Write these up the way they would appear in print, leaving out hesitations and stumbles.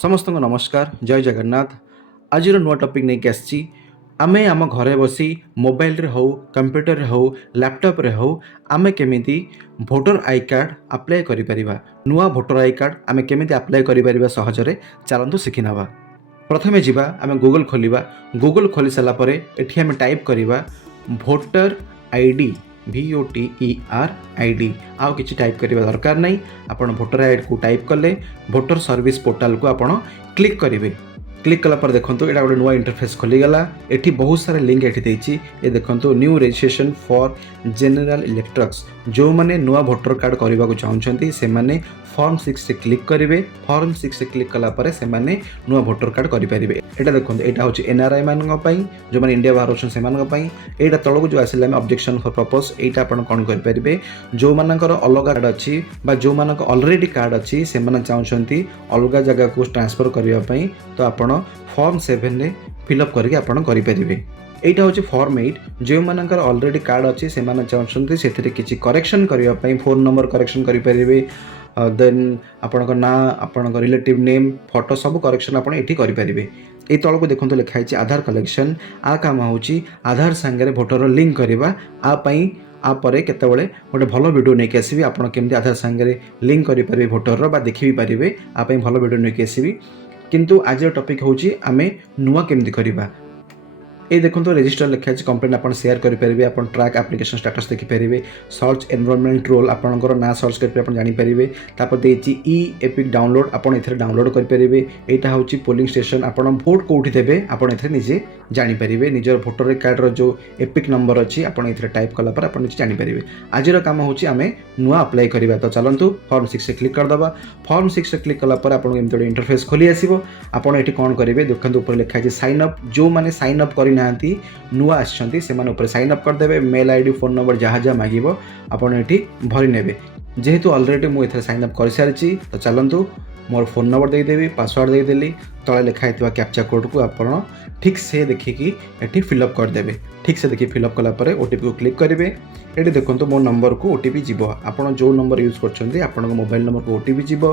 समस्त को नमस्कार जय जगन्नाथ। आज नुआ टॉपिक नहीं आसी आमे आम घरे बसी मोबाइल रे हो कंप्यूटर रे हो लैपटॉप रे हो आमे केमिति वोटर आई कार्ड अप्लाई करि परिबा। नुआ वोटर आई कार्ड आमे केमिति अप्लाई करि परिबा सहजरे चलंतु शिखि नबा। प्रथमे जिबा आमे गूगल खोलिबा। गूगल खोली साला परे एठी आमे टाइप करिबा वोटर आईडी VOTER ID आउ किसी टाइप करने दरकार नहीं। आपण वोटर आईडी को टाइप कले वोटर सर्विस पोर्टाल को आपण क्लिक करेंगे। क्लिक कला पर देखो यहाँ गोटे नुआ इंटरफेस खोलीगला। एठी बहुत सारे लिंक एठी देछि। ये देखो new registration for general electors जो मैंने नुआ वोटर कार्ड करने को चाहते से मैंने फॉर्म 6 से क्लिक करेंगे। फॉर्म 6 से क्लिक कला पर से मैंने नुआ वोटर कार्ड करेंगे। यहाँ देखो यहाँ हूँ NRI मान जो मैंने इंडिया बाहर अच्छे से यहाँ तौक जो आसा ऑब्जेक्शन फॉर पर्पस यहाँ आप कौन करेंगे जो मानकर अलग कार्ड अच्छी जो मानक ऑलरेडी कार्ड अच्छी से चाहते अलग जगह को ट्रांसफर करने तो आप फॉर्म 7 रे फिलअप करके आपण करेंगे। यहाँ हूँ फॉर्म 8 जो मानकर ऑलरेडी कार्ड अच्छी से चाहते से किसी करेक्शन करने फोन नंबर करेक्शन करेंगे। देन आपण ना आपण रिलेटिव नेम फोटो सब करेक्शन आप करेंगे। ये तौक देखो लिखाई आधार कलेक्शन आ काम हूँ आधार सांगे भोटर लिंक करवा आपर केतबले गोटे भल वीडियो नहीं आसबि आपड़ केमती आधार सांगे लिंक करेंगे भोटर बा देखी पारे आप भल वीडियो नहीं आसबि। किंतु आज टॉपिक हूँ आमे नुआ केमती करवा। ये देखो तो रजिस्टर लिखा है कंप्लेन आप शेयर करेंगे। आप ट्रैक एप्लिकेशन स्टेटस देखिपारे सर्च एनवायरनमेंट रोल आपंकर ना सर्च करेंगे जानीपारे। तापर देती ई एपिक डाउनलोड आप डाउनलोड करेंगे। यहाँ हूँ पोलिंग स्टेशन आप भोट कौटी देवे आप निजे जानीपारे। निजर भोटर कार्ड जो एपिक नंबर अच्छी आप टाइप कलापर आप जानीपारे। आज काम हूँ आम नुआ अप्लाई करवा। तो चलतु फॉर्म 6 से क्लिक करदे। फॉर्म 6 से क्लिक कलापर आपको एमती गोटे इंटरफेस खोली आसो। आपड़ ये कौन करेंगे देखते ऊपर लिखाई साइन अप जो मैंने साइन अप करना नुआ आसछंती से माने ऊपर साइन अप करदेवे। मेल आईडी फोन नंबर जहाँ जहाँ मांगो आपड़ ये भरी ने। जेहेतु ऑलरेडी मुझे साइन अप कर सारी तो चलतु मोर फोन नंबर देदेवी पासवर्ड देदेली तले लिखाई कैप्चा कोड को आप ठीक से देखिकी ये फिलअप करदे। ठीक से देखिए फिलअप कलापर OTP को क्लिक करेंगे। ये देखो मो नंबर को OTP जीव आप जो नंबर यूज कर मोबाइल नंबर को OTP जीव।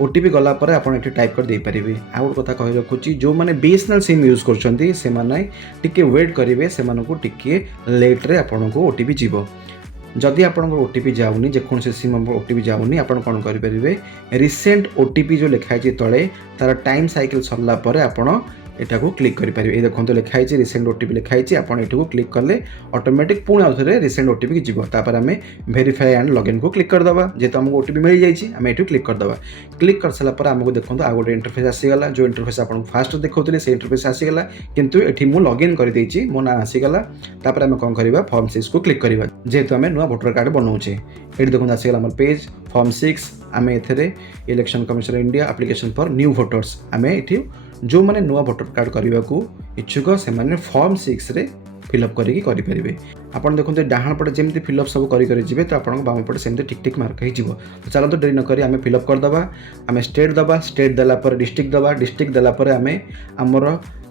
OTP गलापर आप टाइप कर दे पारे। आ गोटे कथा कही रखुच्छी जो मैंने BSNL सिम यूज कर वेट करेंगे से लेट्रे आपन को OTP जीव। जदि आप OTP जाऊनी जेकोसी सिम OTP जाऊनी आप कौन करेंगे रिसेंट OTP जो लिखाई तले तार टाइम साइकिल सरला आपड़ एटा को क्लिक करेंगे। ये देखो तो लिखाई रिसेंट OTP लिखाई आप को क्लिक कले ऑटोमेटिक पुणी आउे रिसेंट OTP की जीव। तापर आम वेरीफाई एंड लॉगिन को क्लिक करदे। जेहेतु आमको OTP मिल जाए आम ये क्लिक करदे। क्लिक कर सारापर आमको देखो आ गोटे इंटरफेस आसीगला। जो इंटरफेस आपको फास्ट देखते से इंटरफेस आसीगला किंतु ये मुझे लॉगिन कर मो ना आसीगला। तापर आम कौन करवा फॉर्म 6 को क्लिक करवा जेहेतु आम नुआ वोटर कार्ड बनाऊे। ये देखो आसीगला आम पेज फॉर्म 6 आम ए election commission India application for new voters आम ये जो मैंने नुआ वोटर कार्ड करने को इच्छुक से मैंने फॉर्म 6 रे फिलअप करेंगे आप देखो डाहाण पटे जमी फिलअप सब करेंगे तो आप बाम पटे सेमती ठीक ठीक मार्क हो। तो चलते डेरी नक आम फिलअप करदे। आम स्टेट दबा स्टेट देलापर डिस्ट्रिक्ट दबा डिस्ट्रिक्ट देलापर आम आमर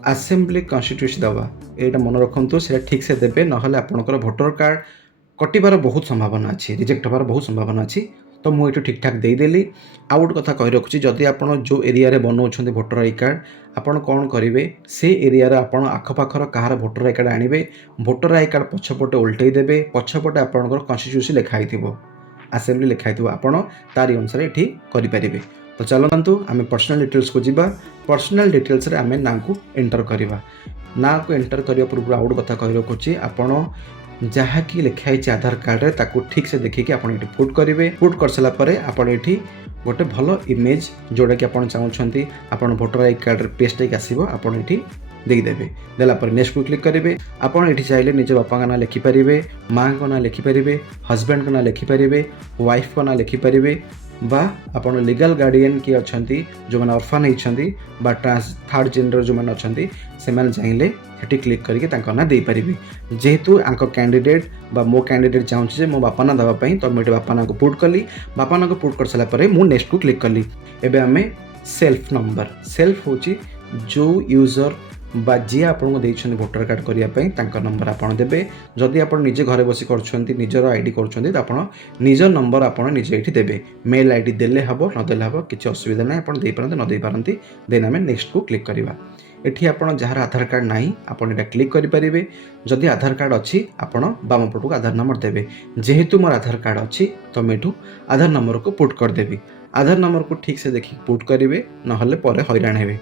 असेंबली कन्स्टिट्यूएंसी दबा। यहाँ मन रखु से ठीक से देवे ना आपंकर भोटर कार्ड कटिबार बहुत संभावना अच्छी रिजेक्ट होबार बहुत संभावना अच्छी। तो मुझे ठीक ठाक देदेली। आ गोटे कथा कही रखुच्छी जदि आप जो एरिया बनाऊँ भोटर आई कार्ड आपड़ कौन करेंगे से एरिया आप आखपाखर कहार भोटर आई कार्ड आने भोटर आई कार्ड पछपटे उल्टई देवे पछपटे आपंकर कन्स्टिट्यूएंसी लिखाई असेंबली लिखाई आपड़ तारी अनुसार ये करेंगे। तो चलतु आम पर्सनल डिटेल्स को जीवा। पर्सनल डिटेल्स आम ना को एंटर करवा। ना को एंटर करने पूर्व आ गोटे कथा कही रखुच्छी आपड़ जहाँ कि लिखाई आधार कार्ड रे ताकू ठीक से देखिए आप पुट करेंगे। पुट कर सारापर आप गोटे भल इमेज जोड़ा कि आप चाहते आप भोटर आई कार्ड पेस्ट आसो आप देदेवे। देलापर नेक्स्ट को क्लिक करेंगे। आप चाहिए निज बापा का ना लिखिपारे माँ का ना लिखिपारे हजबैंड का ना लिखिपारे वाइफ का ना लिखिपारे बा आपन लीगल गार्डियन किए अच्छा जो मैंने ऑर्फन होती थर्ड जेंडर जो मैंने अच्छा से चाहिए ये क्लिक करके ना दे पारे। जेहेतु आंक कैंडिडेट बा मो कैंडिडेट चाहूँगी मो बापा ना देवाई तो मुझे बापा ना को पुट कली। बापा ना को पुट कर सारापर मुझे नेक्स्ट को क्लिक कली। एबे आमे सेल्फ नंबर सेल्फ हूँ जो यूजर बा जी आपको देइछन वोटर कार्ड करिया पई तांका नंबर आपण देबे। जदि आपण निजे घरे बसी करछन्ती निजर आईडी करछन्ती त आपण निज नंबर आपण निजे एठी देबे। मेल आईडी देले हबो न देले हबो किछि असुविधा नै, आपण देइ परंती न देइ परंती। देन हमें नेक्स्ट को क्लिक करिवा। एठी आपण जहार आधार कार्ड नाही आपण एटा क्लिक करि परिबे। जदि आधार कार्ड अछि आपण बाम पटको आधार नंबर देबे। जेहेतु मोर आधार कार्ड अछि तो मेठू आधार नंबर को पुट कर देबी। आधार नंबर को ठीक से देखि पुट करिवे, न हले परे हैरान हेबे।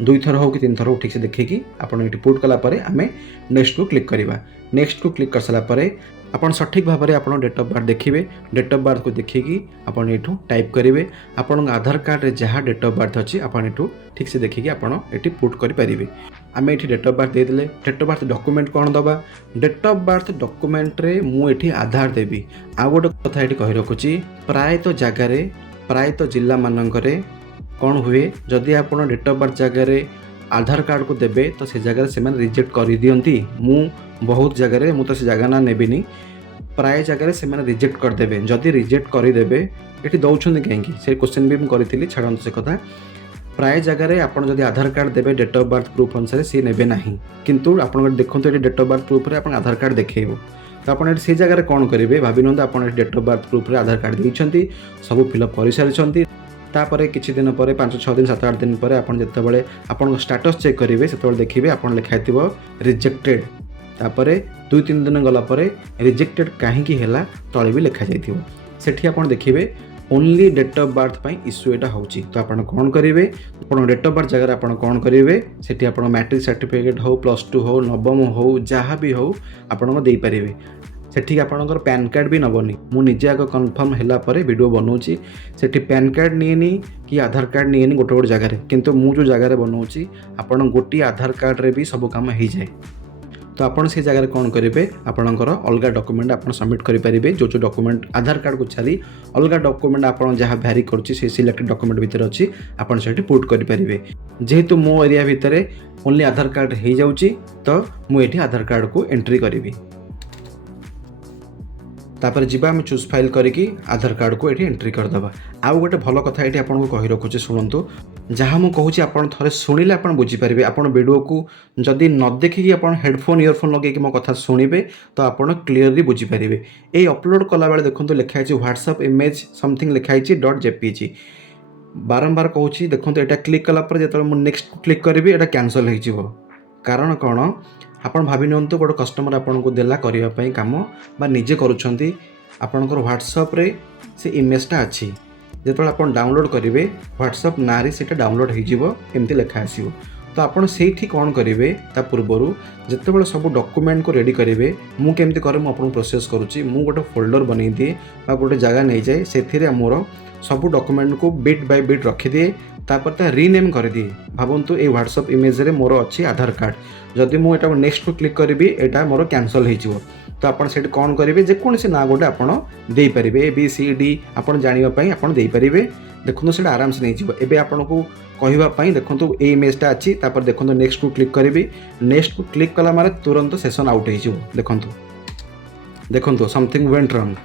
2 थर हो कि 3 थर हो ठीक से देखिकी आपण एटी पुट कला परे आमे नेक्स्ट को क्लिक करिवा। नेक्स्ट को क्लिक कर सला परे आपण सठिक भाव में आपण डेट ऑफ बर्थ देखिए। डेट ऑफ बर्थ को देखिकी आपण एठू टाइप करिवे। आपण आधार कार्ड रे जहाँ डेट ऑफ बर्थ अछि आपण एठू ठीक से देखिकी आपण एटी पुट करि परिबे। आमे एठी डेट ऑफ बर्थ दे देले। डेट ऑफ बर्थ डॉक्यूमेंट कोन दबा? डेट ऑफ बर्थ डॉक्यूमेंट रे मु एठी आधार देबी। आ गोटे कथा एठी कहि रखुची, प्राय तो जिल्ला मानकरे कौन हुए जदि आप डेट ऑफ बर्थ जगह आधार कार्ड को देबे तो से जगह से रिजेक्ट कर दियंती। मु बहुत जगह मु तो से जगह ना नेबिनी, प्राय जगह से रिजेक्ट कर देबे। जदि रिजेक्ट कर देबे एटी दउछन कहीं से क्वेश्चन भी करी छाड़ू से कथा। प्राय जगह आपन जदि आधार कार्ड देबे डेट ऑफ बर्थ प्रूफ अनुसार सी नेबे नाही, किंतु आपन देखंतु एटी डेट ऑफ बर्थ प्रूफ रे आपन आधार कार्ड देखैबो। तो आपन से जगह कौन करेंगे भाभी नियंतु आपन डेट ऑफ बर्थ प्रूफ रे आधार कार्ड देइछंती, सब फिलअप कर सारी। तापर किछि दिन पर 5-6 दिन 7-8 दिन पर आपन जेतेबेले आपन स्टेटस चेक करेंगे सेतेबेले देखिबे आपन लिखाइथिबो रिजेक्टेड। तापर 2-3 दिन गला पर रिजेक्टेड काहेकि हैला तळे भी लिखा जाइथिबो। सेठी आपन देखिबे ओनली डेट ऑफ बर्थ पई इश्यू एटा होउची। तो आपन कोन करिवे, आपन डेट ऑफ बर्थ जगह आपन कोन करिवे, सेठी आपन मैट्रिक सर्टिफिकेट हो, +2 हो, नवम हो, जहाँ भी हो आपन देई परिवे। सेठी आपनकर पैन कार्ड भी नबनी। मु निजे आग कन्फर्म हैला परे वीडियो बनौची। सेठी पैन कार्ड निएनी कि आधार कार्ड निएनी गोटे गोटे जगह, किंतु मु जो जगह बनौची आपन गोटी आधार कार्ड रे भी सब काम हो जाए। तो आपन से जगह कौन करेंगे, आपनकर अलग डॉक्यूमेंट आपन सबमिट करि परिबे। जो डॉक्यूमेंट आधार कार्ड को छाड़ी अलग डॉक्यूमेंट आपन जहाँ भैरी करुच्ची से सिलेक्टेड डॉक्यूमेंट भितर अच्छी आपन सेठी पुट करि परिबे। जेहेतु मो एरिया भितर ओनली आधार कार्ड हो जाउची तो मु एठी आधार कार्ड को एंट्री करिवि। तापर जीवा आम चूज फाइल करिकी आधार कार्ड को एठी एंट्री करदबा। आउ गोटे भल कथा एठी आपन को कहि रखुची शुणंतु। जहाँ मु कहूची आपन थरे सुनिले आपन बुझी परिबे। आपन वीडियो को जदि न देखिकी आपन हेडफोन ईयरफोन लगे मो कथा सुनिबे तो आपन क्लियरली बुझी परिबे। ए अपलोड कला बेले देखंतु लिखा है व्हाट्सएप इमेज समथिंग लिखा है .jpg। बारंबार कहूची देखंतु एटा क्लिक कला पर जेतले मु नेक्स्ट क्लिक करिवि एटा कैंसिल हो जिवो। कारण कोन आपन भाभी नियंतु गोटे कस्टमर आपन को देला करिया पई काम बा निजे करूछंती, आपनकर व्हाट्सएप रे से इमेजटा अछि। जेतले आपन डाउनलोड करिवे व्हाट्सएप नारी सेटा डाउनलोड हो जिवो एमती लिखा आसीबो। तो आपन सेठी कोन करिवे ता पूर्वरु जेतेबेले सब डॉक्यूमेंट को रेडी करिवे मु केमती करे मु आपन प्रोसेस करूची। मु गोटे फोल्डर बनै दिए बा गोटे जगह नै जाए सेथिरे मोर सब डॉक्यूमेंट को बिट बाय बिट रखि दिए। तापर ता रीनेम कर दिए। भावंतु ए व्हाट्सएप इमेज रे मोर अच्छी आधार कार्ड, जदि मु एटा नेक्स्ट को क्लिक करिवि एटा मोर कैंसिल हो जिवो। तो आपन सेट कोन करिवे जे कोनसे ना गोटे आपन देई परिबे ABCD आपन जानिबा पई आपन देई परिबे। देखंतु सेटा आराम से नै जिवो। एबे आपन को कहिबा पई देखंतु ए इमेजटा अछि, तापर देखंतु नेक्स्ट को क्लिक करिवि। नेक्स्ट को क्लिक कला मारे तुरंत सेशन आउट हो जिवो। देखंतु समथिंग वेंट रॉन्ग।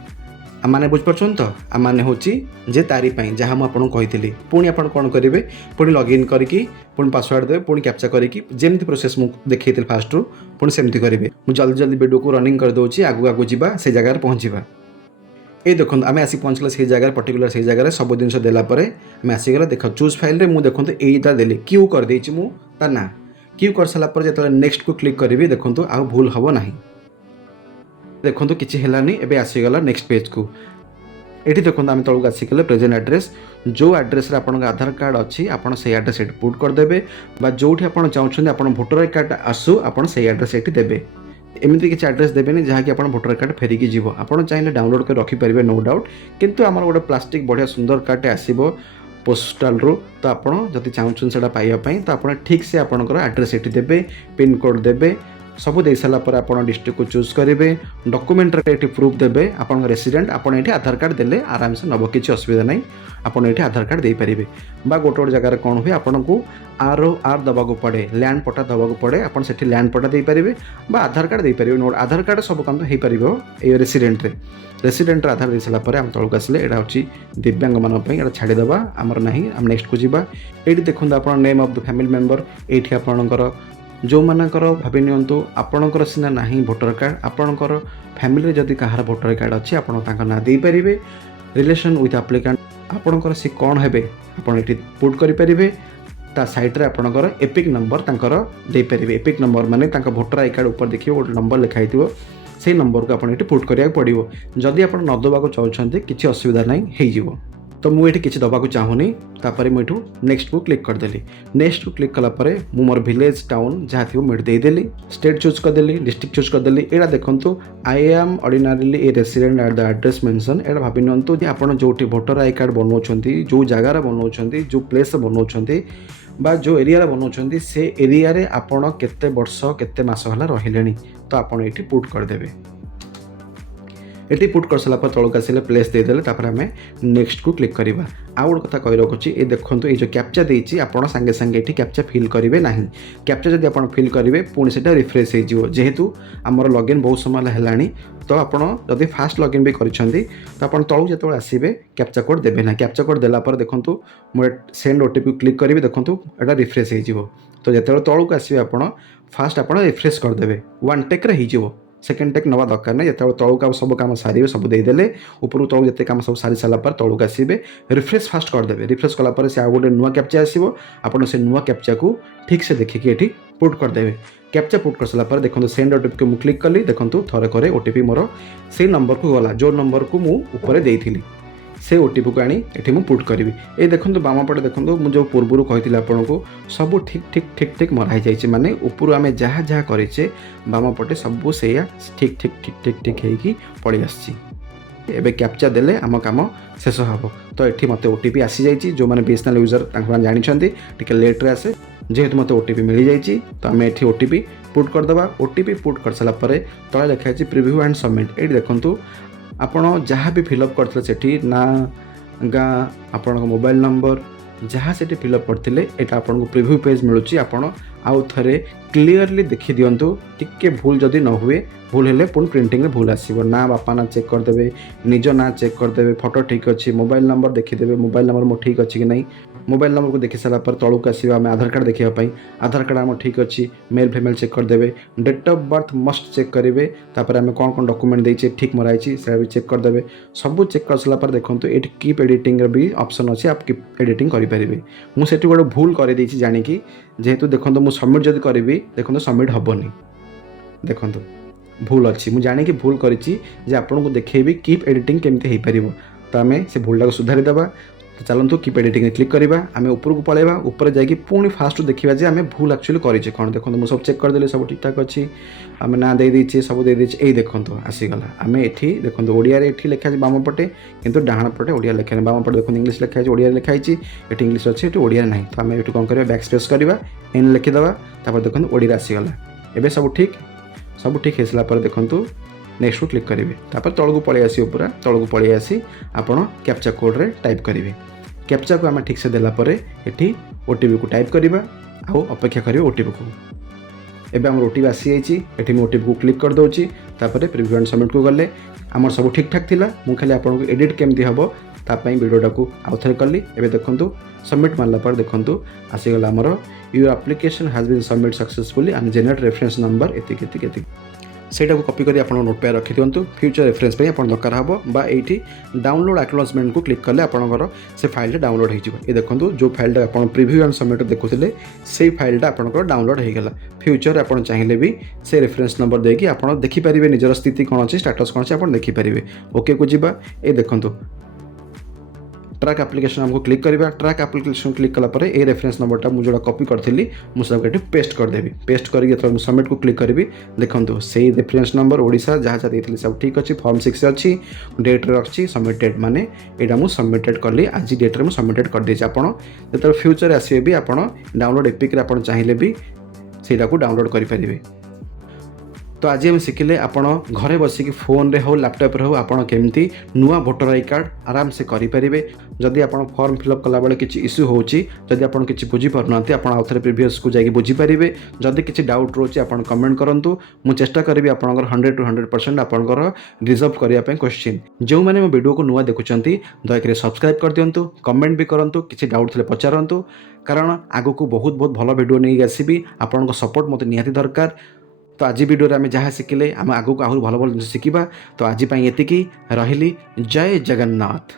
आमाने बुझ परछन तो आमाने होची जे तारी पई जहाँ मु आपन कहितली। पुणी आपन कोन करिवे, पुणी लॉगिन करिकी पुणी पासवर्ड देबे, पुणी कैप्चा करिकी जेमति प्रोसेस मु देखैतल फास्ट रु पुणी सेमति करिवे। मु जल्दी जल्दी वीडियो को रनिंग कर दोची, आगु आगु जिबा से जगह रे पहुंचीबा। ए देखंतु आमे आसी पहुंचला से जगह पर्टिकुलर से जगह रे सब जिंस देला परे आमे आसी गला। देख चूज फाइल रे मु देखंतु एइटा देली क्यू कर देची मु ता ना। क्यू कर सला पर जेतले नेक्स्ट को क्लिक करिवि देखंतु आ भूल हबो नाही। देखंतु किछि हेलानी। एबे आसी गला नेक्स्ट पेज को। एठी देखंतु आमे तळକୁ आसी गले प्रेजेंट एड्रेस। जो एड्रेस रे आपन आधार कार्ड अछि आपन से एड्रेस एट पुट कर देबे, बा जोठी आपन चाहुछन आपन वोटर कार्ड आसु आपन से एड्रेस एठी देबे। एमिति किछि एड्रेस देबेनी जहाँ कि आपन वोटर कार्ड फेरिकी जीवो। आपन चाहिले डाउनलोड कर रखि परिबे नो डाउट, किंतु हमर गोटे प्लास्टिक बढ़िया सुंदर कार्ड आसीबो पोस्टाल रो। तो आपन जति चाहुछन सेटा पाइबा पई तो आपन ठीक से आपनकर एड्रेस एठी देबे, पिन कोड देबे, सब दे सारा पर आपन डिस्ट्रिक्ट को चूज करेंगे। डॉक्यूमेंट रे एठी प्रूफ देबे आपन रेसिडेंट आपन एठी आधार कार्ड देले आराम से नबो, किछि असुविधा नहीं। आपन एठी आधार कार्ड दे परिबे। बा गोटे गोटे जगह कोन हुए आपन को आर दबा को पड़े, लैंड पट्टा दबा को पड़े, आपन सेठी लैंड पट्टा दे परिबे बा आधार कार्ड दे परिबे। नोट आधार कार्ड सब काम हे परिबो ए रेसिडेंट रे आधार दे सला परे हम तळକୁ आसले एडा होची दिव्यांग मान पई एडा छाडी दबा हमर नाही। हम नेक्स्ट को जिबा। एठी देखुन आपन name of the family member, एठी आपनकर जो मानकर भाभी नियंतु आपणकर सीना नहीं भोटर कार्ड आपणकर फैमिली जदि कहार भोटर कार्ड अच्छी आपण ना दे पारे रिलेशन विथ एप्लिकेंट आपणकर सी कौन हेबे आपण एटी पुट करें ता साइड्रे आपणकर एपिक नंबर तांकर दे पारे एपिक नंबर माने तांका भोटर आई कार्ड ऊपर देखिए गोटे नंबर लिखाई से नंबर को आपन एटी पुट करिया पड़िवो जदि आपण न दबाको चाहउछन्ते किछि असुविधा नै हेइजिवो तो मु एटी किछि दबाको चाहुनी तापरे मु एठू नेक्स्ट को क्लिक कर देली नेक्स्ट को क्लिक कला परे मु मोर विलेज टाउन जहा थियो मेट दे देली स्टेट चूज कर देली डिस्ट्रिक्ट चूज कर देली एडा देखंतु I am ordinarily A resident at the address mention एडा भाबि नंतु जे आपण जोटी भोटर आई कार्ड बनौछन्ती जो जगह रे बनौछन्ती जो प्लेस बनौछन्ती बा जो एरिया बनाऊँ से एरिया रे आपण केते वर्ष केते मास होला रहिलेनी तो आपण एठी पुट कर देबे एटी पुट कर सला पर तळक आसिले प्लेस दे देले तापर हमें नेक्स्ट को क्लिक करिबा आ गोटे कथा कहि रखुची ए देखंतु ए जो कैप्चा देइची आपण संगे संगे एठी कैप्चा फिल करिवे नाही कैप्चा जदि आपण फिल करिवे पुणी सेटा रिफ्रेश हे जिवो जेहेतु हमर लॉगिन बहुत समय हेलानी तो आपण जदि फास्ट लॉगिन भी करिसंती तो आपण तळु जेतोळ आसीबे कैप्चा कोड देबे ना कैप्चा कोड देला पर देखंतु मो सेंड ओटीपी क्लिक करिवे देखंतु एटा रिफ्रेश हे जिवो तो जेतोळ तळुक आसीबे आपण फास्ट आपण रिफ्रेश कर देबे वन टेक रे हे जिवो सेकेंड टेक नवा दरकार नहीं जो तौक सब कम सारे सब देदेले ऊपर तौक जिते कम सब सारी सारापर तौक आसबे रिफ्रेश फास्ट करदे रिफ्रेश कलापर से आउ गोटे नुआ कैप्चा आसो आपड़ से नुआ कैप्चा को ठीक से देखिए ये पुट करदे कैप्चा पुट कर सारापर देखो सेंड ओटीपी को मुझे क्लिक कली देखो थरे करे ओटीपी मोर से नंबर को गला जो नंबर को मुझे देती से ओटीपी को आनी एठी मु पुट करी ए देखो बाम पटे देखो मुझे पूर्व कही आपन को सब ठीक ठीक ठीक ठीक मराई जाइए माने ऊपर आम जहाँ जहाँ करे बाम पटे सब से ठीक ठीक ठीक ठीक ठीक होगी पड़ी आसी एबे कैप्चा देले आम काम शेष हम तो ये मत ओटीपी आसी जाइए जो मैंने बीएसएनएल यूजर जानते टी लेट्रे आसे जेहेतु मत ओटीपी मिल जाइए तो आम ये ओटीपी पुट करदे ओटीपी पुट कर सारापर तले लिखाई प्रिव्यू एंड सबमिट ये देखूँ आपण जहाँ भी फिलअप करते सेठी ना गाँ आपण मोबाइल नंबर जहाँ से फिलअप करते यहाँ आपको प्रिव्यू पेज मिलूँ आपण आउ थे क्लीयरली देखी दिंतु टिके भूल जदि न हुए भूल हेले पुणी प्रिंटिंग में भूल आसो ना बापा ना चेक करदे निज ना चेक करदे फोटो ठीक अच्छी मोबाइल नंबर देखीदे मोबाइल नंबर मो ठीक अच्छी कि नहीं मोबाइल नंबर को देखी सारापर तौक आसो आम आधार कार्ड देखापी आधार कार्ड आम ठीक अच्छी मेल फेमेल चेक करदे date of birth must check करेंगे तापर आम कौन कौन डॉक्यूमेंट देचे ठीक मराई से भी चेक करदे सब चेक कर सारापर देखो ये कीप एडिटिंग भी ऑप्शन अच्छी आप कीप एडिटिंग करेंगे मुझे गोटे भूल कर जानिकी जेहेतु देखो मुझे सबमिट जब करी देखो सबमिट हेनी देखो भूल अच्छी मुझे जाणी भूल करी आपन को देखेबी कीप एडिटिंग केमती हो पार तो आम से भूलटा को सुधारी देवा तो चलतु कीप एडिटिंग क्लिक करवा आम ऊपर को पलैया ऊपर जाकि पुणी फास्ट देखा जे आम भूल एक्चुअली करे कौन देखो मुझे सब चेक करदेली सब ठीक ठाक अच्छी आम ना देदेचे सब देदेे यही देखो आसीगला आम ये देखो ओडिया ये लिखाई बाम पटे किंतु डाण पटे ओडिया लिखा बाम पटे देखो इंग्लिश लिखाई ओडिया लिखाई ये इंग्लिश अच्छी ये ओडिया ना तो आम ये कौन करवा बैक स्पेस करवा एन लिखिदेवा तापर देखो ओडिया आसीगला एवं सब ठीक हो सारापर देखो नेक्स्ट को क्लिक करेंगे तापर तौक को पलि आसी पूरा तौक को पलि आसी आपड़ कैप्चा कोड रे टाइप करेंगे कैप्चा को आम ठीक से देलापर ये ओटीपी को टाइप करवा आउ अपेक्षा करेंगे ओटीपी को एवं आम ओटीपी आसी जाइए ये ओटीपी को क्लिक कर दूसरी तापर प्रिव्यू एंड सबमिट को गले आमर सब ठीक ठाक थिला मु खाली आपको एडिट केमती हम तापाई वीडियोटा को आउ थे कली एवं देखो सबमिट मारला पर देखो आसीगला आमर your application has been submit successfully and generate reference number एति सेटा को कॉपी करी आपन नोटपैड रखि दियंतु फ्यूचर रेफरेंस पे आपन दरकार हबो बा एठी डाउनलोड एक्नॉलेजमेंट को क्लिक करले आपनकर से फाइल डाउनलोड हो ए देखंतु जो फाइल आपन प्रीव्यू एंड सबमिट देखुथिले से फाइल आपनकर डाउनलोड हो गला फ्यूचर आपन चाहिए भी से रेफरेंस नंबर देकी आपन देखि परिबे निजर स्थिति कोन अछि स्टेटस कोन अछि आपन देखि परिबे ओके को जिबा ए देखंतु ट्रैक एप्लिकेशन हमको क्लिक करवा ट्रैक एप्लिकेशन क्लिक कलापर ए रेफरेंस नंबरटा मुझे जोड़ा कॉपी करी मुझे पेस्ट करदेवी पेस्ट करके सबमिट को क्लिक करी देखो से रेफरेंस नंबर ओडिशा जहाँ जहाँ देती सब ठीक अच्छी फॉर्म 6 अच्छी डेट रे अच्छी सबमिटेड माने यहाँ मुझे सबमिटेड कली आज डेट रे सबमिटेड कर देछि आपन जो फ्यूचर आसबे भी आपन डाउनलोड एपिक रे आपन चाहिए भी सेटा को डाउनलोड करि परिबे तो आज आम शिखिले आपण घरे बसिक फोन रे हो लैपटॉप रे हो आपण केमती नुआ वोटर आई कार्ड आराम से करि परिबे। जदि आपण फॉर्म फिलअप कला बेले किछि इश्यू होउची, जदि आपण किछि बुझी परनांती आपण आउथरे प्रीवियस को जाई बुझी परिबे। जदि किछि डाउट रोची आपण कमेंट करंतु, मु चेष्टा करबी आपनकर 100 to 100% आपनकर रिजॉल्व करिया पे क्वेश्चन। जो माने मो वीडियो को नुआ देखुचंती दया करे सब्सक्राइब कर दियंतु, कमेंट भी करंतु, किछि डाउट थले पचारंतु, कारण आगो को बहुत बहुत भलो वीडियो नै आसीबी। आपनकर सपोर्ट मते निहाती दरकार। तो आज वीडियो आम जहाँ शिखिले आम आगू आहरी भल भल जिन शिखा। तो आज एतिकी रहिली। जय जगन्नाथ।